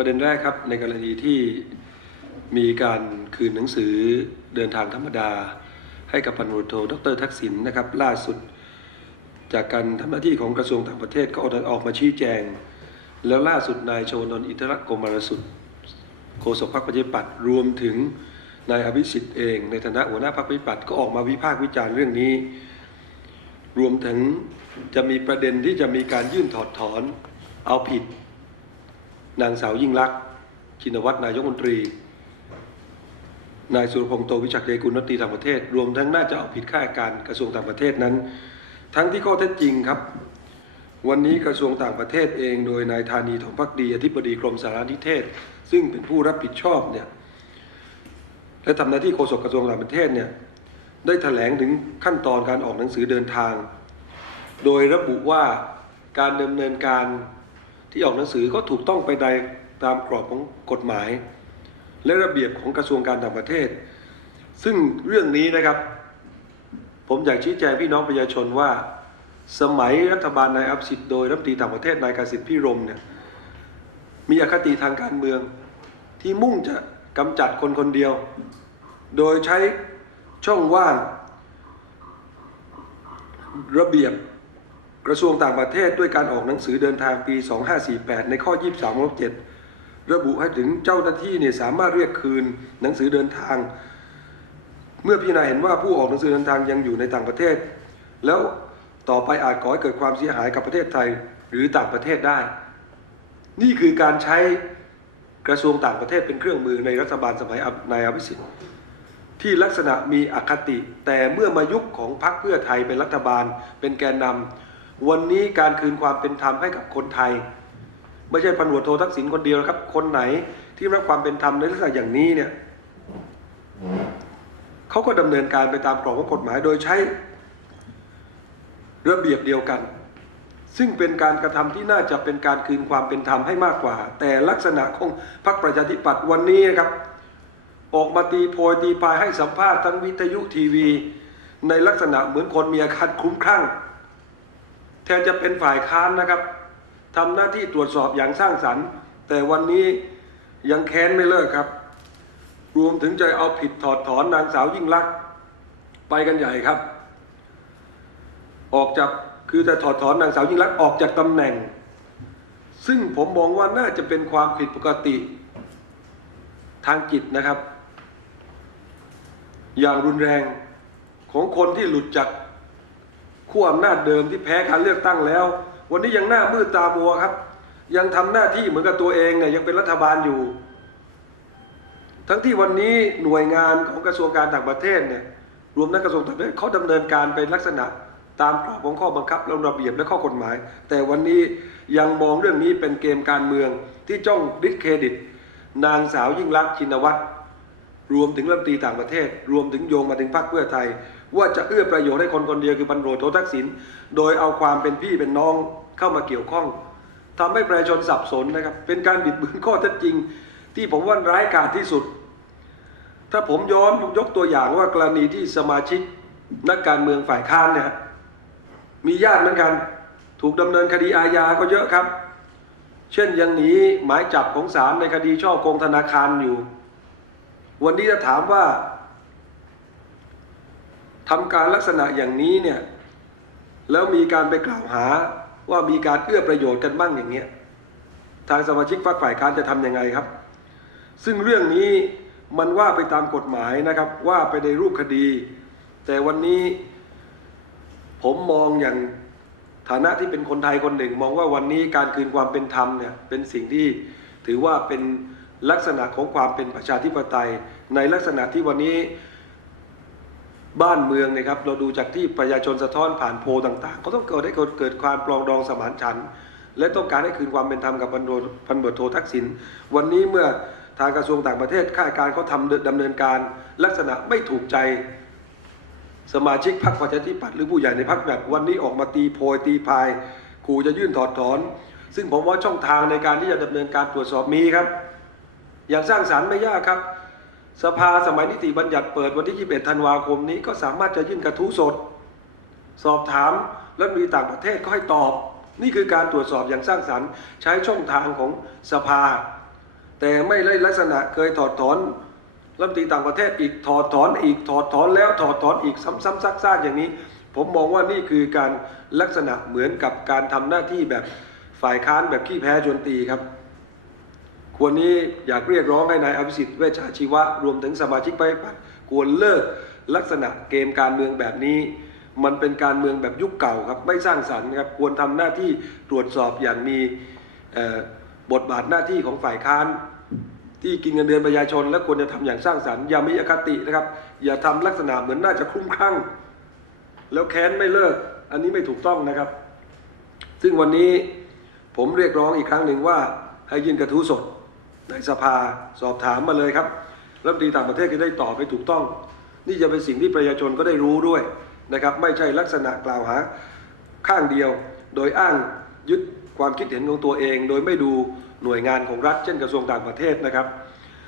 ประเด็นแรกครับในกรณีที่มีการคืนหนังสือเดินทางธรรมดา ให้กับพันตำรวจโทดรทักษิณนะครับ ล่าสุด จากการทำหน้าที่ของกระทรวงต่างประเทศก็ออกมาชี้แจง แล้วล่าสุดนายโชนนอิทรกรมารสุดโฆษกพรรคประชาธิปัตย์รวมถึงนายอภิสิทธิ์เอง ในฐานะหัวหน้าพรรคประชาธิปัตย์ก็ออกมาวิพากษ์วิจารณ์เรื่องนี้ รวมถึงจะมีประเด็นที่จะมีการยื่นถอดถอนเอาผิด นางสาวยิ่งลักษณ์ชินวัตรนายกรัฐมนตรี นายสุรพงษ์โตวิจักเดกุลรัฐมนตรีต่างประเทศ รวมทั้งน่าจะเอาผิดข้าราชการกระทรวงต่างประเทศนั้น ทั้งที่ข้อเท็จจริงครับ วันนี้กระทรวงต่างประเทศเองโดยนายธานีทองพักดีอธิบดีกรมสารนิเทศ ซึ่งเป็นผู้รับผิดชอบเนี่ยและทำหน้าที่โฆษกกระทรวงต่างประเทศเนี่ยได้แถลงถึงขั้นตอนการออกหนังสือเดินทาง โดยระบุว่าการดำเนินการ ที่ออกหนังสือก็ถูกต้องไปในตามกรอบของกฎหมาย และระเบียบของกระทรวงการต่างประเทศ ซึ่งเรื่องนี้นะครับ ผมอยากชี้แจงพี่น้องประชาชนว่า สมัยรัฐบาลนายอับสิทธิ์โดยรัฐมนตรีต่างประเทศนายกาสิทธิ์พิรมเนี่ยมีอคติทางการเมืองที่มุ่งจะกำจัดคนคนเดียว โดยใช้ช่องว่าง ระเบียบ กระทรวงต่างประเทศด้วยการออกหนังสือเดินทางปี 2548 ในข้อ 23วรรค7ระบุให้ถึงเจ้าหน้าที่เนี่ยสามารถเรียกคืนหนังสือเดินทาง เมื่อพิจารณาเห็นว่าผู้ออกหนังสือเดินทางยังอยู่ในต่างประเทศ แล้วต่อไปอาจก่อให้เกิดความเสียหายกับประเทศไทยหรือต่างประเทศได้ นี่คือการใช้กระทรวงต่างประเทศเป็นเครื่องมือในรัฐบาลสมัยนายอภิสิทธิ์ที่ลักษณะมีอคติ แต่เมื่อมายุคของพรรคเพื่อไทยเป็นรัฐบาลเป็นแกนนำ วันนี้การคืนความเป็นธรรมให้กับคนไทย ไม่ใช่พันหัวโททักษิณคนเดียวครับ คนไหนที่รับความเป็นธรรมในลักษณะอย่างนี้เนี่ยเขาก็ดำเนินการไปตามกรอบของกฎหมายโดยใช้ระเบียบเดียวกัน ซึ่งเป็นการกระทำที่น่าจะเป็นการคืนความเป็นธรรมให้มากกว่า แต่ลักษณะของพรรคประชาธิปัตย์วันนี้นะครับออกมาตีโพยตีพายให้สัมภาษณ์ทั้งวิทยุทีวี ในลักษณะเหมือนคนมีอาการคลุ้มคลั่ง แทนจะเป็นฝ่ายค้านนะครับทำหน้าที่ตรวจสอบอย่างสร้างสรรค์ แต่วันนี้ยังแค้นไม่เลิกครับ รวมถึงจะเอาผิดถอดถอนนางสาวยิ่งลักษณ์ไปกันใหญ่ครับ ออกจากคือจะถอดถอนนางสาวยิ่งลักษณ์ออกจากตำแหน่ง ซึ่งผมมองว่าน่าจะเป็นความผิดปกติทางจิตนะครับ อย่างรุนแรงของคนที่หลุดจาก ขั้วอำนาจเดิมที่แพ้การเลือกตั้งแล้ว วันนี้ยังหน้ามืดตามัวครับ ยังทำหน้าที่เหมือนกับตัวเองเนี่ยยังเป็นรัฐบาลอยู่ ทั้งที่วันนี้หน่วยงานของกระทรวงการต่างประเทศเนี่ยรวมทั้งกระทรวงต่างประเทศเขาดำเนินการเป็นลักษณะตามกรอบของข้อบังคับและระเบียบและข้อกฎหมาย แต่วันนี้ยังมองเรื่องนี้เป็นเกมการเมืองที่จ้องดิสเครดิต นางสาวยิ่งลักชินวัตรรวมถึงรัฐมนตรีต่างประเทศ รวมถึงโยงมาถึงพรรคเพื่อไทย ว่าจะเอื้อประโยชน์ให้คนคนเดียวคือพันโรโททักษิณโดยเอาความเป็นพี่เป็นน้องเข้ามาเกี่ยวข้องทำให้ประชาชนสับสนนะครับ เป็นการบิดเบือนข้อเท็จจริง ที่ผมว่าร้ายกาจที่สุด ถ้าผมย้อนยกตัวอย่างว่ากรณีที่สมาชิกนักการเมืองฝ่ายค้านเนี่ยมีญาติเหมือนกัน ถูกดำเนินคดีอาญาก็เยอะครับ เช่นยังหนีหมายจับของศาลในคดีช่อโกงธนาคารอยู่ วันนี้จะถามว่า ทำการลักษณะอย่างนี้เนี่ยแล้วมีการไปกล่าวหาว่ามีการเอื้อประโยชน์กันบ้างอย่างเงี้ยทางสมาชิกฝ่ายค้านจะทำยังไงครับ ซึ่งเรื่องนี้มันว่าไปตามกฎหมายนะครับ ว่าไปในรูปคดี แต่วันนี้ ผมมองอย่างฐานะที่เป็นคนไทยคนหนึ่ง มองว่าวันนี้การคืนความเป็นธรรมเนี่ยเป็นสิ่งที่ถือว่าเป็นลักษณะของความเป็นประชาธิปไตย ในลักษณะที่วันนี้ บ้านเมืองนะครับ เราดูจากที่ประชาชนสะท้อนผ่านโพลต่างๆเขาต้องเกิดให้เกิดเกิดความปลองดองสมานฉันท์และต้องการให้คืนความเป็นธรรมกับพันโดพันเบิดโททักษิณวันนี้เมื่อทางกระทรวงต่างประเทศข้าราชการเขาทำดำเนินการลักษณะไม่ถูกใจสมาชิกพรรคประชาธิปัตย์หรือผู้ใหญ่ในพรรคแบบวันนี้ออกมาตีโพยตีพายขู่จะยื่นถอดถอน ซึ่งผมว่าช่องทางในการที่จะดำเนินการตรวจสอบมีครับ อย่างสร้างสารรค์ไม่ยากครับ สภาสมัยนิติบัญญัติเปิดวันที่ 21 ธันวาคมนี้ก็สามารถจะยื่นกระทู้สด สอบถามและมีต่างประเทศก็ให้ตอบ นี่คือการตรวจสอบอย่างสร้างสรรค์ ใช้ช่องทางของสภา แต่ไม่ได้ลักษณะเคยถอดถอนรัฐมนตรีต่างประเทศอีกถอดถอนอีกถอดถอนแล้วถอดถอนอีกซ้ำๆซากๆอย่างนี้ ผมมองว่านี่คือการลักษณะเหมือนกับการทำหน้าที่แบบฝ่ายค้านแบบขี้แพ้จนตีครับ ควรนี้อยากเรียกร้องให้นายอภิสิทธิ์เวชชาชีวะ รวมถึงสมาชิกไปปัตควรเลิกลักษณะเกมการเมืองแบบนี้ มันเป็นการเมืองแบบยุคเก่าครับไม่สร้างสรรค์ครับควรทำหน้าที่ตรวจสอบอย่างมีบทบาทหน้าที่ของฝ่ายค้าน ที่กินเงินเดือนประชาชน และควรจะทำอย่างสร้างสรรค์อย่ามีอคตินะครับ อย่าทำลักษณะเหมือนน่าจะคลุ้มคลั่ง แล้วแค้นไม่เลิก อันนี้ไม่ถูกต้องนะครับ ซึ่งวันนี้ผมเรียกร้องอีกครั้งหนึ่งว่าให้ยื่นกระทู้สด ในสภาสอบถามมาเลยครับรัฐมนตรีต่างประเทศก็ได้ตอบไปถูกต้อง นี่จะเป็นสิ่งที่ประชาชนก็ได้รู้ด้วยนะครับ ไม่ใช่ลักษณะกล่าวหาข้างเดียว โดยอ้างยึดความคิดเห็นของตัวเอง โดยไม่ดูหน่วยงานของรัฐ เช่นกระทรวงต่างประเทศนะครับ